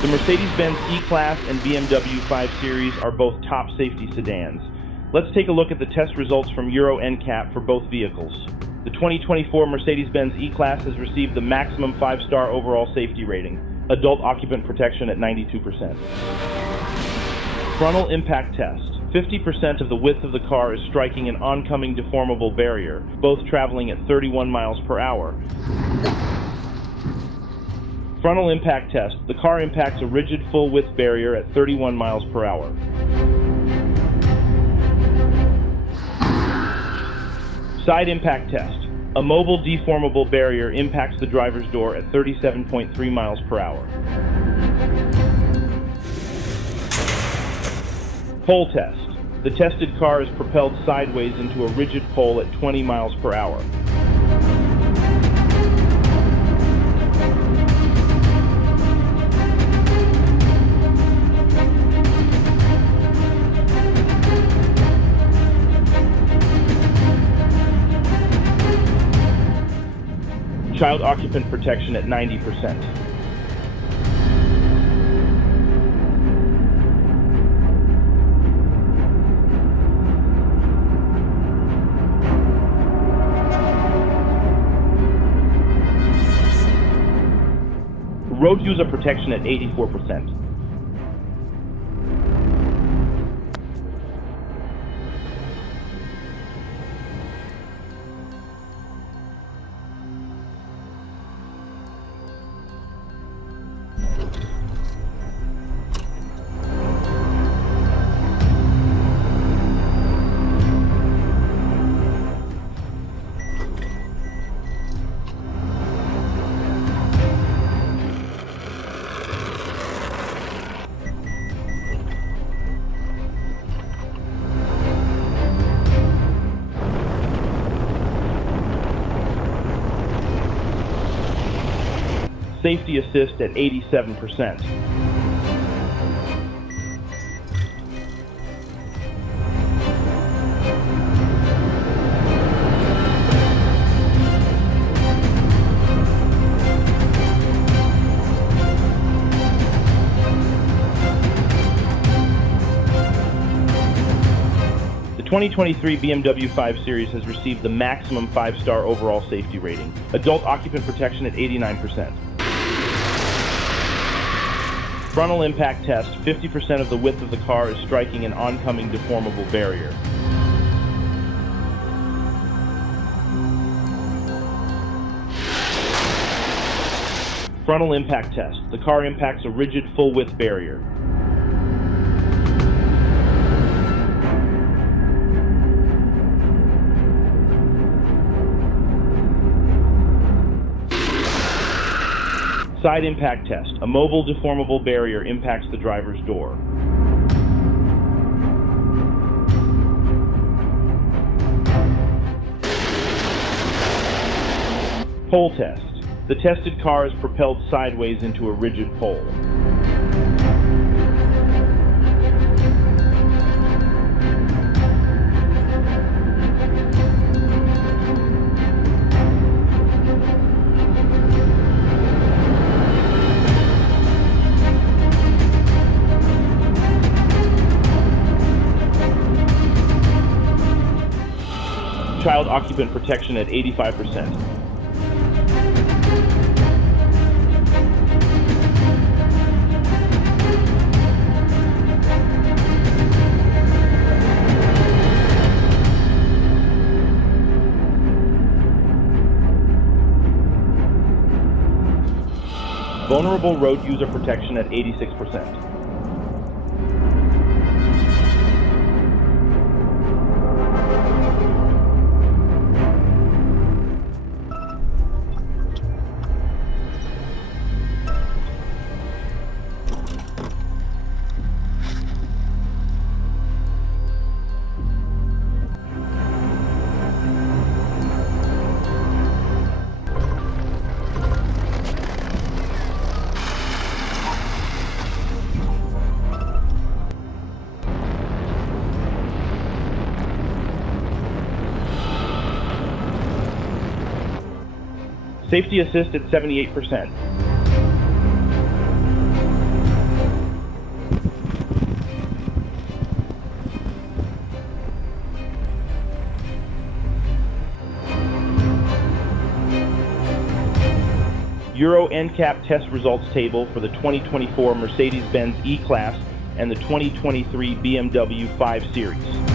The Mercedes-Benz E-Class and BMW 5 Series are both top safety sedans. Let's take a look at the test results from Euro NCAP for both vehicles. The 2024 Mercedes-Benz E-Class has received the maximum 5-star overall safety rating, adult occupant protection at 92%. Frontal impact test. 50% of the width of the car is striking an oncoming deformable barrier, both traveling at 31 miles per hour. Frontal impact test. The car impacts a rigid full-width barrier at 31 miles per hour. Side impact test. A mobile deformable barrier impacts the driver's door at 37.3 miles per hour. Pole test. The tested car is propelled sideways into a rigid pole at 20 miles per hour. Child occupant protection at 90%. Road user protection at 84%. Safety assist at 87%. The 2023 BMW 5 Series has received the maximum 5-star overall safety rating, adult occupant protection at 89%. Frontal impact test. 50% of the width of the car is striking an oncoming deformable barrier. Frontal impact test. The car impacts a rigid full-width barrier. Side impact test. A mobile deformable barrier impacts the driver's door. Pole test. The tested car is propelled sideways into a rigid pole. Child occupant protection at 85%. Vulnerable road user protection at 86%. Safety assist at 78%. Euro NCAP test results table for the 2024 Mercedes-Benz E-Class and the 2023 BMW 5 Series.